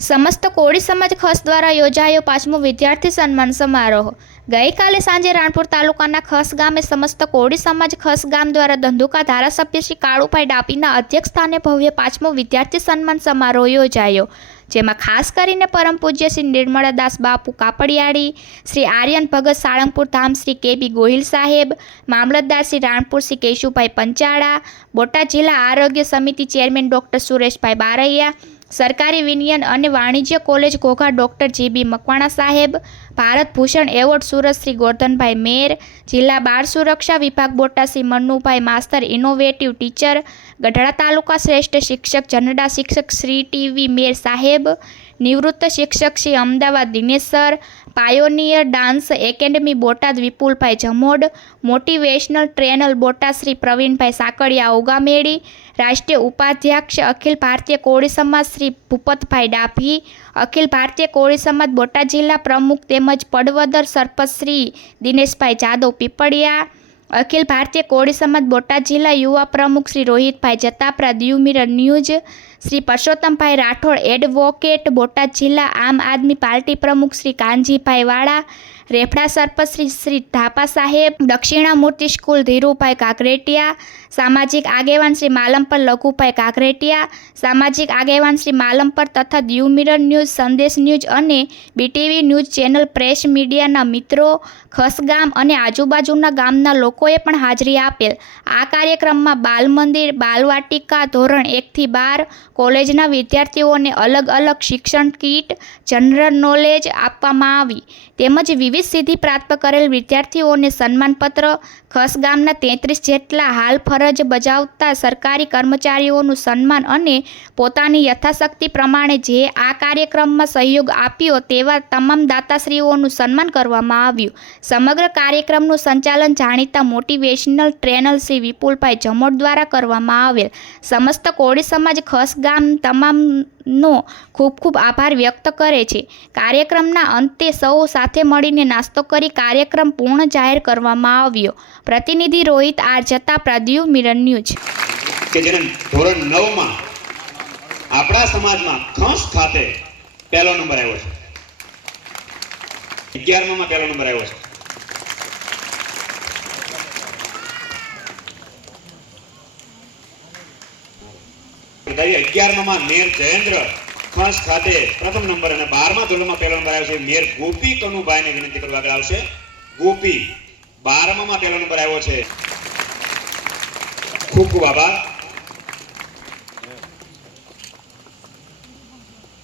સમસ્ત કોળી સમાજ ખસ દ્વારા યોજાયો પાંચમો વિદ્યાર્થી સન્માન સમારોહ. ગઈકાલે સાંજે રાણપુર તાલુકાના ખસ ગામે સમસ્ત કોળી સમાજ ખસ ગામ દ્વારા ધંધુકા ધારાસભ્ય શ્રી કાળુભાઈ ડાપીના અધ્યક્ષસ્થાને ભવ્ય પાંચમો વિદ્યાર્થી સન્માન સમારોહ યોજાયો, જેમાં ખાસ કરીને પરમ પૂજ્ય શ્રી નિર્મળાદાસ બાપુ કાપડિયાળી, શ્રી આર્યન ભગત સાળંગપુર ધામ શ્રી કે બી ગોહિલ સાહેબ, મામલતદાર શ્રી રાણપુર શ્રી કેશુભાઈ પંચાળા, બોટાદ જિલ્લા આરોગ્ય સમિતિ ચેરમેન ડૉક્ટર સુરેશભાઈ બારૈયા સરકારી વિનયન અને વાણિજ્ય college Ghogha doctor GB Makwana સાહેબ ભારત ભૂષણ એવોર્ડ સુરત શ્રી ગોરધનભાઈ મેર, જિલ્લા બાળ સુરક્ષા વિભાગ બોટાદ શ્રી મન્નુભાઈ માસ્તર ઇનોવેટિવ ટીચર ગઢડા તાલુકા શ્રેષ્ઠ શિક્ષક જનડા શિક્ષક શ્રી ટીવી મેર સાહેબ, નિવૃત્ત શિક્ષક Shri Ahmedabad Dinesh sir, pioneer dance academy Botad Vipulbhai Jamod motivational trainer Botad Shri Pravinbhai Sakadiya ઓગામેડી રાષ્ટ્રીય ઉપાધ્યક્ષ અખિલ ભારતીય કોળી સમાજ શ્રી ભૂપતભાઈ ડાભી અખિલ ભારતીય કોળી સમાજ બોટાદ જિલ્લા પ્રમુખ તેમજ પડવદર સરપંચ શ્રી દિનેશભાઈ જાદવ પીપળિયા, અખિલ ભારતીય કોળી સમાજ બોટાદ જિલ્લા યુવા પ્રમુખ Shri Rohitbhai Jatapara, Diu mirror news, Shri Parsottambhai Rathod advocate Botad જિલ્લા આમ આદમી પાર્ટી પ્રમુખ શ્રી કાનજીભાઈ વાળા રેફડા સરપંચ શ્રી ધાપા સાહેબ, દક્ષિણામૂર્તિ સ્કૂલ ધીરુભાઈ કાકરેટિયા, સામાજિક આગેવાન શ્રી માલમપર લઘુભાઈ કાકરેટિયા, સામાજિક આગેવાન શ્રી માલમપર તથા Diu mirror news, Sandesh news અને બીટીવી ન્યૂઝ ચેનલ પ્રેસ મીડિયાના મિત્રો, ખસગામ અને આજુબાજુના ગામના લોકોએ પણ હાજરી આપેલ. આ કાર્યક્રમમાં બાલ મંદિર બાલવાટિકા ધોરણ એકથી બાર, કોલેજના વિદ્યાર્થીઓને અલગ અલગ શિક્ષણ કીટ, જનરલ નોલેજ આપવામાં આવી. તેમજ વિવિધ સિદ્ધિ પ્રાપ્ત કરેલ વિદ્યાર્થીઓને સન્માનપત્ર ખસગામના તેત્રીસ જેટલા હાલ ફરજ બજાવતા સરકારી કર્મચારીઓનું સન્માન અને પોતાની યથાશક્તિ પ્રમાણે જે આ કાર્યક્રમમાં સહયોગ આપ્યો તેવા તમામ દાતાશ્રીઓનું સન્માન કરવામાં આવ્યું. સમગ્ર કાર્યક્રમનું સંચાલન જાણીતા મોટિવેશનલ ટ્રેનર શ્રી વિપુલભાઈ જમોટ દ્વારા કરવામાં આવેલ. સમસ્ત કોળી સમાજ ખસ ગામ તમામનો ખૂબ ખૂબ આભાર વ્યક્ત કરે છે. કાર્યક્રમના અંતે સૌ સાથે મળીને નાસ્તો કરી કાર્યક્રમ પૂર્ણ જાહેર કરવામાં આવ્યો. પ્રતિનિધિ રોહિત આર જતા પ્રદ્યુ મિરન ન્યૂઝ. કે જેને ધોરણ નવમાં આપણા સમાજમાં ખંસ ખાતે પહેલો નંબર આવ્યો છે. અગિયારમાં પહેલો નંબર આવ્યો છે. અગિયારમાં મેર જયેન્દ્ર ખંસ ખાતે પ્રથમ નંબર અને બારમા ધોરણમાં પહેલો નંબર આવ્યો છે મેર ગોપી કનુભાઈને વિનંતી કરવા આગળ આવશે. ગોપી, બારમામાં પહેલો નંબર આવ્યો છે. ખૂબ ખૂબ આભાર.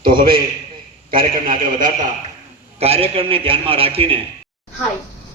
તો હવે કાર્યક્રમને આગળ વધારતા કાર્યક્રમને ધ્યાનમાં રાખીને હાય